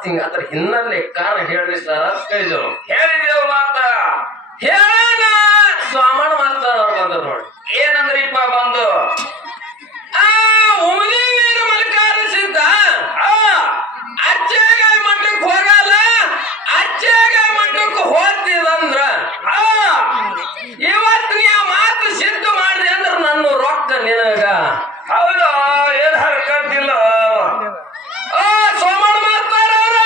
ಮತ್ ಹಿಂಗ ಅದ್ರ ಹಿನ್ನೆಲೆ ಕಾರಣ ಹೇಳ್ರಿ ಸರ್ ಅಂತ ಕೇಳಿದೆವು. ಹೇಳಿದೆವು ಮಾತ ಹೇಳೋಣ ಸ್ವಾಮಣ್ಣ ಮಾಸ್ತರ ಅವ್ರು ಬಂದ್ರು ನೋಡಿ. ಏನಂದ್ರಿಪ್ಪ ಬಂದು ಉಮದಿ ವೀರ ಮಲ್ಲಿಕಾರ ಸಿದ್ಧ ಅಚ್ಚೇಗಾಯ ಮಠಕ್ಕೆ ಹೋಗಲ್ಲ, ಅಚ್ಚೇಗಾಯ ಮಠಕ್ಕೆ ಹೋಗ್ತಿದಂದ್ರ ಇವತ್ತು ನೀ ಆ ಮಾತು ಸಿದ್ಧ ಮಾಡಿದೆ ಅಂದ್ರ ನನ್ನ ರೊಕ್ಕ ನಿನಗ. ಹೌದು, ಏನ್ ಹರ್ಕಂತಿಲ್ಲ. ಸೋಮಣ್ಣ ಮಾಸ್ತರ ಅವ್ರ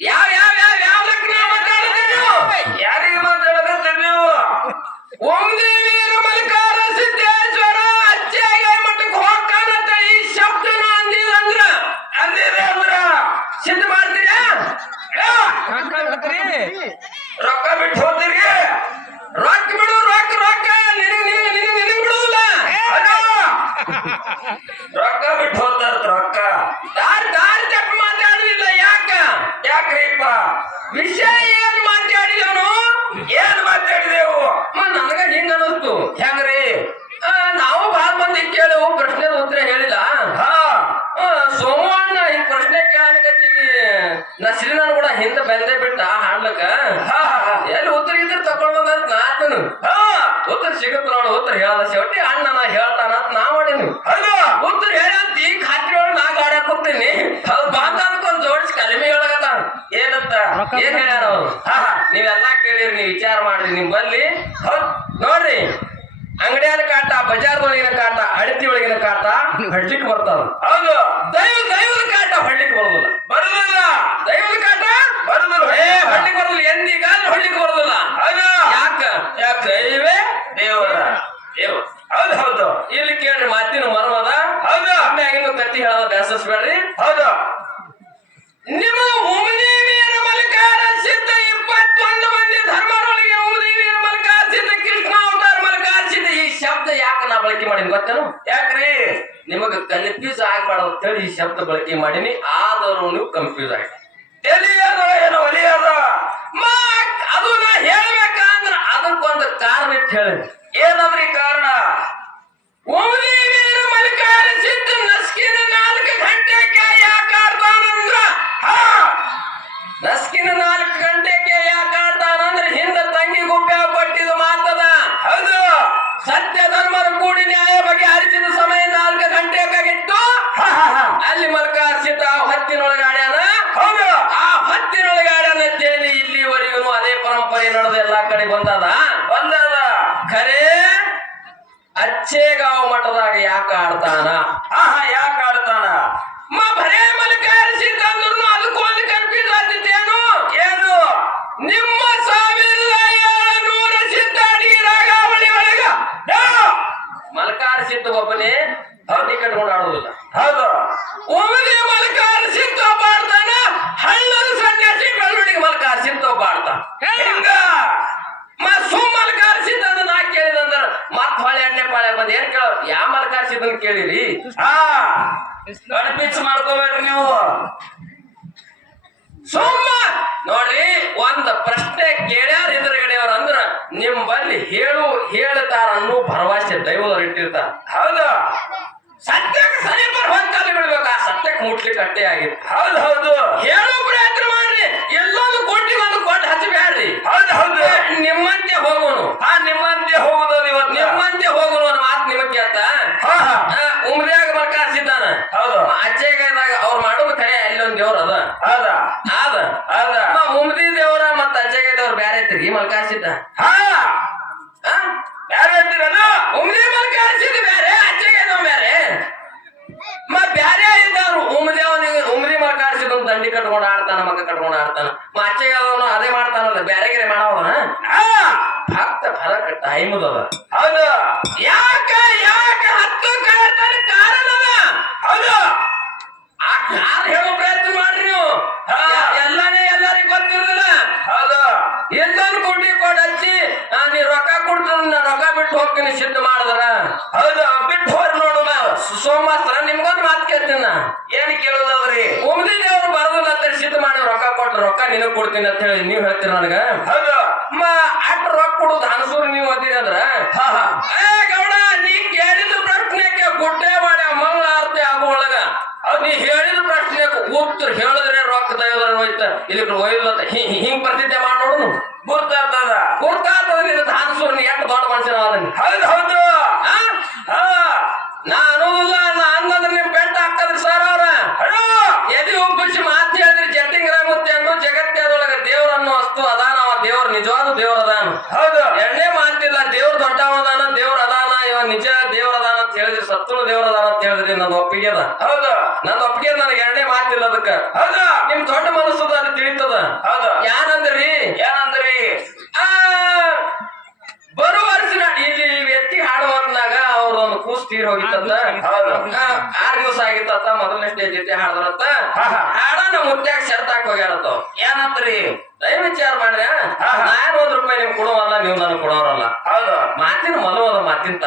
ಯಾವ ಯಾವ ಯಾವ ಯಾವ ಲಗ್ನ ಮಾತಾಡ್ತೀರಿ ನೀವು? ಯಾರಿಗೆ ಮಾತಾಡಕತ್ತೀರಿ ನೀವು? ಉಮದಿ ವೀರ ಮಲ್ಲಿಕಾರ ಸಿದ್ದೇಶ್ವರ ಅಚ್ಚೇಗಾಯ ಮಠಕ್ಕೆ ಹೋಗ್ತಾನಂತ ಈ ಶಬ್ದನ ಅಂದಿದಂದ್ರ ಅಂದಿದೆ ಅಂದ್ರ ಸಿದ್ಧ ಮಾಡ್ತೀರಾ? ರೊಕ್ಕ ಬಿಟ್ಟು ಹೋಗ್ತೀರಿ? ರೊಕ್ಕ ಬಿಡು, ರೊಕ್ಕ ರೊಕ್ಕ ನಿನಗ್ ಬಿಡುದಿಲ್ಲ. ರೊಕ್ಕ ಬಿಟ್ಟು ಹೋಗ್ತಾರ ರೊಕ್ಕ. ದಾರಿ ದಾರಿ ತಪ್ಪ ಮಾತಾಡುದಿಲ್ಲ. ಯಾಕ್ರಿಪ್ಪ? ವಿಷಯ ಏನ್ ಮಾತಾಡಿದವನು? ಏನ್ ಮಾತಾಡಿದೆವು? ನನಗ ಹಿಂಗ ಅನ್ನಿಸ್ತು. ಹೆಂಗ್ರಿ ನಾವು ಬಹಳ ಮಂದಿ ಕೇಳಿವು, ಪ್ರಶ್ನೆ ಉತ್ತರ ಹೇಳಿಲ್ಲ. ಸೋಮಣ್ಣ ಈ ಪ್ರಶ್ನೆ ಕೇಳಕತ್ತೀವಿ. ನಸ್ರಿನಾನ್ ಕೂಡ ಹಿಂದೆ ಬಂದೇ ಬಿಟ್ಟ ಹಾಡ್ಲಕ್ಕ. ಎಲ್ಲಿ ಉತ್ತರ ಇದ್ರ ತಕೊಂಡ್ ಬಂದ ನಾತನು ಉತ್ತರ ಸಿಗತ್ ನೋಡು. ಉತ್ತರ ಹೇಳದ ಶೆವಟಿ ಅಣ್ಣನ ಹೇಳ್ತಾನ ಅಂತ ನಾ ಮಾಡೀನಿ. ಉತ್ತರ ಹೇಳಂತ ಈ ಖಾತ್ರಿ ಒಳಗೆ ನಾ ಗಾಡ್ಯಾಕ್ ಹೋಗ್ತೀನಿ. ಅದು ಬಾಂಧವಕ್ಕೊಂದ್ ಜೋಡಿಸಿ ಕಡಿಮೆ ಹೇಳಕತ್ತಾನ. ಏನಂತ? ಏನ್ ಹೇಳ್ಯಾರ ಅವ್ರು? ನೀವೆಲ್ಲಾ ಕೇಳಿರಿ, ನೀವ್ ವಿಚಾರ ಮಾಡ್ರಿ. ನಿಮ್ ಬಲ್ಲಿ ನೋಡ್ರಿ, ಅಂಗಡಿಯಾನ ಕಾಟ, ಬಜಾರ್ದೊಳಗಿನ ಕಾಟ, ಅಡತಿ ಒಳಗಿನ ಕಾಟ ಹಡ್ಲಿಕ್ಕೆ ಬರ್ತಾವ. ಹೌದು. ದೈವದ ಕಾಟ ಹಡ್ಲಿಕ್ಕೆ ಬರೋದಿಲ್ಲ. ಬರುದಿಲ್ಲ. ದೈವದ ಕಾಟ ಬರುದಿಲ್ಲ. ಹಳ್ಳಿಗೆ ಬರೋದಿಲ್ಲ. ಎಂದಿಗ ಹಳ್ಳಿಗೆ ಬರೋದಿಲ್ಲ. ಹೌದು. ಯಾಕ ದೈವೇ ದೇವರ ದೇವ. ಹೌದು ಹೌದು. ಇಲ್ಲಿ ಕೇಳ್ರಿ, ಮಾತಿನ ಮರ್ಮದ. ಹೌದು. ಮ್ಯಾಗಿನ ಕತ್ತಿ ಹೇಳೋದ ಬೇಸಸ್ಬೇಡ್ರಿ. ಹೌದು. ನಿಮ್ಮ ಉಮದಿ ವೀರ ಮಲ್ಲಿಕಾರ ಸಿದ್ಧ 21 ಮಂದಿ ಧರ್ಮರೊಳಗೆ ಉಮದಿ ವೀರ ಮಲ್ಲಿಕಾರ ಸಿದ್ಧ, ಕೃಷ್ಣ ಅವತಾರ ಮಲ್ಲಿಕಾರ ಸಿದ್ಧ ಈ ಶಬ್ದ ಯಾಕೆ ನಾ ಬಳಕೆ ಮಾಡೀನಿ ಗೊತ್ತೇನು? ಯಾಕ್ರಿ? ನಿಮಗ ಕನ್ಫ್ಯೂಸ್ ಆಗ್ಬಾರ್ದು ಅಂತೇಳಿ ಈ ಶಬ್ದ ಬಳಕೆ ಮಾಡೀನಿ. ಆದರೂ ನೀವು ಕನ್ಫ್ಯೂಸ್ ಆಗಿ ಎಲಿಯದ ಏನೋ ಒಲಿಯದ. ಅದು ನಾ ಹೇಳ್ಬೇಕಂದ್ರ ಅದಕ್ಕೊಂದು ಕಾರಣ ಇಟ್ಟು ಹೇಳಿ. ಏನಂದ್ರಿ ಕಾರಣ? ಉಮದಿ ವೀರ ಮಲ್ಲಿಕಾರ ಸಿದ್ಧ ನಸ್ಕಿನ 4 ಗಂಟೆಗೆ ಯಾಕೆ ಆಡ್ತಾನಂದ್ರ ನಸ್ಕಿನ 4 ಗಂಟೆಗೆ ಯಾಕೆ ಆಡ್ತಾನಂದ್ರ ಹಿಂದ ತಂಗಿ ಗುಪ್ಪೆ ಕೊಟ್ಟಿದ ಮಾತದ. ಹೌದು. ಸತ್ಯ ಧರ್ಮದ ಕೂಡಿ ನ್ಯಾಯ ಬಗ್ಗೆ ಹರಿಸಿದ ಸಮಯ 4 ಗಂಟೆಗಾಗಿತ್ತು. ಅಲ್ಲಿ ಮಲ್ಲಿಕಾರ ಸಿದ್ಧ ಹೊತ್ತಿನೊಳಗೆ ಆಡ್ಯಾನ. ಹೌದು. ಆ ಹೊತ್ತಿನೊಳಗೆ ಆಡ್ಯಾನ ಅಂತೇಳಿ ಇಲ್ಲಿವರೆಗೂ ಅದೇ ಪರಂಪರೆ ನಡೆದ ಎಲ್ಲಾ ಕಡೆ ಬಂದದ. ಖರೇ ಅಚ್ಚೇಗಾಂವ್ ಮಠದಾಗ ಯಾಕೆ ಆಡ್ತಾನ? ಯಾಕೆ ಆಡ್ತಾನ? ಬರೇ ಮಲ್ಲಿಕಾರ ಸಿದ್ಧ ಅಂದ್ರೂ ಅದಕ್ಕೊಂದು ಕನ್ಫ್ಯೂಸ್ ಆಗ್ತಿತ್ತೇನು? ಏನು? ನಿಮ್ಮ 1700 ಸಿದ್ಧ ಅಡಿಗೆ ರಾಗಾವಳಿ ಒಳಗ ಮಲ್ಲಿಕಾರ ಸಿದ್ಧ ಒಬ್ಬನೇ ಹಳ್ಳಿ ಕಟ್ಕೊಂಡು ಆಡುದಿಲ್ಲ. ಹೌದು. ಉಮದಿ ಮಲ್ಲಿಕಾರ ಸಿದ್ಧ ಒಬ್ಬ ಆಡ್ತಾನ. ಹಳ್ಳದ ಸನ್ಯಾಸಿ ಬೆಳ್ಳುಳ್ಳಿಗೆ ಮಲ್ಲಿಕಾರ ಸಿದ್ಧ ಒಬ್ಬ ಆಡ್ತಾನ. ಹಿಂಗ ಮಲ್ಲಿಕಾರ ಸಿದ್ಧ ಅಂತ ನಾ ಕೇಳಿದಂದ್ರ ಮತ್ ಹೊಳೆ ಎಣ್ಣೆ ಪಾಳೆ ಬಂದ್ ಏನ್ ಕೇಳ ಯಾವ ಮಲ್ಲಿಕಾರ ಸಿದ್ಧನ್ ಕೇಳಿರಿ? ಪಿಚ್ ಮಾಡ್ಕೋಬೇಡ್ರಿ ನೀವು. ಸುಮ್ಮ ನೋಡ್ರಿ, ಒಂದ್ ಪ್ರಶ್ನೆ ಕೇಳ್ಯಾರ ಎದುರುಗಡೆಯವ್ರ ಅಂದ್ರ ನಿಮ್ ಬಲ್ಲಿ ಹೇಳ್ತಾರ ಅನ್ನೋ ಭರವಸೆ ದೈವದವ್ರು ಇಟ್ಟಿರ್ತಾರ. ಹೌದು. ಸತ್ಯಕ್ಕೆ ಸರಿಪರ್ ಹೊಂತಲ್ಲಿ ಬಿಡ್ಬೇಕು. ಆ ಸತ್ಯಕ್ಕೆ ಮುಟ್ಲಿಕ್ಕೆ ಅಟ್ಟೆ ಆಗಿತ್ತು. ಹೌದು ಹೌದು. ಹೇಳೋ ಪ್ರಯತ್ನ ಮಾಡ್ರಿ. ಎಲ್ಲೊಂದು ಕೊಟ್ಟಿಗೆ ಒಂದು ಕೊಟ್ಟು ಹಚ್ಚಬೇಡ್ರಿ. ಹೌದು ಹೌದು. ನಿಮ್ಮಂತೆ ಹೋಗೋನು. ನಿಮ್ಮಂತೆ ಹೋಗುದು ಇವತ್ತು. ನಿಮ್ಮಂತೆ ಹೋಗೋನು ಅನ್ನೋ ಮಾತು ನಿಮಗ್ ಕೇಳ್ತ. ಉಮ್ರಿಯಾಗ ಮಲ್ಲಿಕಾರ ಸಿದ್ಧಾನ. ಹೌದು. ಅಚ್ಚೇಗಾಯದಾಗ ಅವ್ರು ಮಾಡೋದು ಕರೆ ಅಲ್ಲೊಂದ್ ದೇವ್ರ ಅದ. ಹೌದ ಅದ ಹೌದ. ಉಮ್ದಿ ದೇವ್ರ ಮತ್ತ ಅಚ್ಚೇಗಾಯ ದೇವ್ರ ಬ್ಯಾರೆ ಐತ್ರಿ. ಮಲ್ಲಿಕಾರ ಸಿದ್ಧ ಯಾರು ಹೇಳ್ತೀರಲ್ಲ? ಉಮ್ದಿ ಮಲ್ಲಿಕಾರ ಸಿದ್ಧ ಬ್ಯಾರೆ, ಅಚ್ಚೇಗಾಯದವ್ ಬ್ಯಾರೆ. ಬ್ಯಾರೆ ಇದ್ದವ್ರು ಉಮ್ದಿ ಮಲ್ಲಿಕಾರ ಸಿದ್ಧ ದಂಡಿ ಕಟ್ಕೊಂಡು ಆಡ್ತಾನ, ಮಕ್ಕ ಕಟ್ಕೊಂಡು ಆಡ್ತಾನ. ಅಚ್ಚೇಗಾಯದವನು ಅದೇ ಮಾಡ್ತಾನಲ್ಲ, ಬ್ಯಾರೆಗೆರೆ ಮಾಡವನ. ಭಕ್ತ ಫರಕ್ ಟೈಮ್ ಅದ. ಹೌದು. ಯಾಕೆ 10 ಕಾಡ್ತಾನೆ ಕಾರಣ ಅದ. ಹೌದು. ಆ ಕಾರಣ ಹೇಳೋ ಪ್ರಯತ್ನ ಮಾಡ್ರಿ ನೀವು. ಎಲ್ಲರಿಗೂ ಗೊತ್ತಿರೋದಿಲ್ಲ. ಹೌದು. ಎಲ್ಲಾನು ಕೊಟ್ಟಿ ಕೊಟ್ಟು ಹಚ್ಚಿ ನೀ ರೊಕ್ಕ ಕೊಡ್ತಾನ, ನಾ ರೊಕ್ಕ ಬಿಟ್ಟು ಹೋಗ್ತೀನಿ ಸಿದ್ಧ ಮಾಡಿದ್ರ. ಹೌದು. ಬಿಟ್ಟು ಹೋರಿ ನೋಡು. ಸೋಮಾಸ್ತ್ರ ನಿಮ್ಗೊಂದು ಮಾತು ಕೇಳ್ತೀನಿ. ಏನ್ ಕೇಳುದವ್ರಿ? ಉಮದಿ ದೇವ್ರು ಬರೋದಿಲ್ಲ ಅಂತ ಸಿದ್ಧ ಮಾಡಿ ರೊಕ್ಕ ಕೊಟ್ಟ ರೊಕ್ಕ ನಿನಗ್ ಕೊಡ್ತೀನಿ ಅಂತ ಹೇಳಿ ನೀವ್ ಹೇಳ್ತೀರ ನನಗ. ಹೌದು. ಅಟ್ ರೊಕ್ಕ ಕೊಡುದು ಅನ್ಸೂರು ನೀವು ಓದಿರಿ ಅಂದ್ರ ಗೌಡ ನೀ ಕೇಳಿದ ಪ್ರಶ್ನೆಗೆ ಗುಡ್ಡೆ ಮಾಡಿ ಮಂಗಳ ಆರತಿ ಆಗೋ ಒಳಗ ನೀ ಹೇಳಿದ ಪ್ರಶ್ನೆಗೆ ಉತ್ತರ ಹೇಳಿದ್ರೆ ರೊಕ್ಕ ದೈವದ ಹೋಯ್ತ ಇಲ್ಲಿ ಒಯ್ದತ್ತ ಹಿಂಗ್ ಬರ್ತಿದ್ದೆ ಮಾಡಿ ನೋಡು ಗೊತ್ತಾಗ್ತದ ಗೊತ್ತಾಗ್ತದ ನಿನ್ನ ಧಾನಸೂರ್ನಿ ಎಷ್ಟು ದೊಡ್ಡ ಮನುಷ್ಯನ ಅದನ್ನ ಹೌದು ಹೌದು ಹಾ ನಾ ಅನ್ನೋದಿಲ್ಲ ನಾ ಅನ್ನೋದ್ರ ನಿಮ್ ಬೆಟ್ಟ ಹಾಕದ್ರಿ ಸರ್ ಅವ್ರ ಅಣ್ಣ ಎದಿ ಒಪ್ಪಿಸಿ ಮಾತು ಹೇಳಿದ್ರಿ ಜಟ್ಟಿಂಗ್ರಾಮುತ್ತಿ ಅಂದು ಜಗತ್ತದೊಳಗ ದೇವ್ರನ್ನು ವಸ್ತು ಅದಾನ ಅವ ದೇವ್ರ ನಿಜವಾದ ದೇವ್ರ ಅದಾನ ಹೌದು ಎಣ್ಣೆ ಮಾತಿಲ್ಲ ದೇವ್ರ ದೊಡ್ಡವದಾನ ದೇವ್ರ ಅದಾನ ಇವ ನಿಜ ದೇವ್ರ ಅದಾನ ಅಂತ ಹೇಳಿದ್ರಿ ಸತ್ತುಳು ದೇವ್ರ ಅದಾನ ಅಂತ ಹೇಳಿದ್ರಿ ನಂದು ಒಪ್ಪಿಗೆ ಅದ ಹೌದು ನಂದು ಒಪ್ಪಿಗೆ ನನಗೆ ಎಣ್ಣೆ ಮಾತಿಲ್ಲ ಅದಕ್ಕ ಹೌದು ನಿಮ್ ದೊಡ್ಡ ಮನಸ್ಸದ ಅದು ತಿಳಿತದ ಹೌದು ಯಾನಂದ್ರಿ ಏನಂದ್ರಿ ಆ ಬರುವ ವರ್ಷ ಇಲ್ಲಿ ವ್ಯಕ್ತಿ ಹಾಡು ಹೊತ್ನಾಗ ಅವ್ರ ಒಂದು ಕೂಸ್ ತೀರ್ ಹೋಗಿತ್ತಂತ ಹೌದು 6 ದಿವಸ ಆಗಿತ್ತಂತ ಮೊದಲನೇ ಸ್ಟೇಜ್ ಜೊತೆ ಹಾಡದ್ರಂತ ಹಾಡ ನಮ್ಮ ಮುತ್ಯಾಗ ಶರ್ತ್ ಹಾಕಿ ಹೋಗ್ಯಾರತ್ತ ಏನಂದ್ರಿ ದಯ ವಿಚಾರ ಮಾಡಿದೆ ನಾನು 1 ರೂಪಾಯಿ ನಿಮ್ಗೆ ಕೊಡುವಲ್ಲ ನೀವು ನನಗೆ ಕೊಡೋರಲ್ಲ ಹೌದು ಮಾತಿನ ಮಲವದ ಮಾತಿನ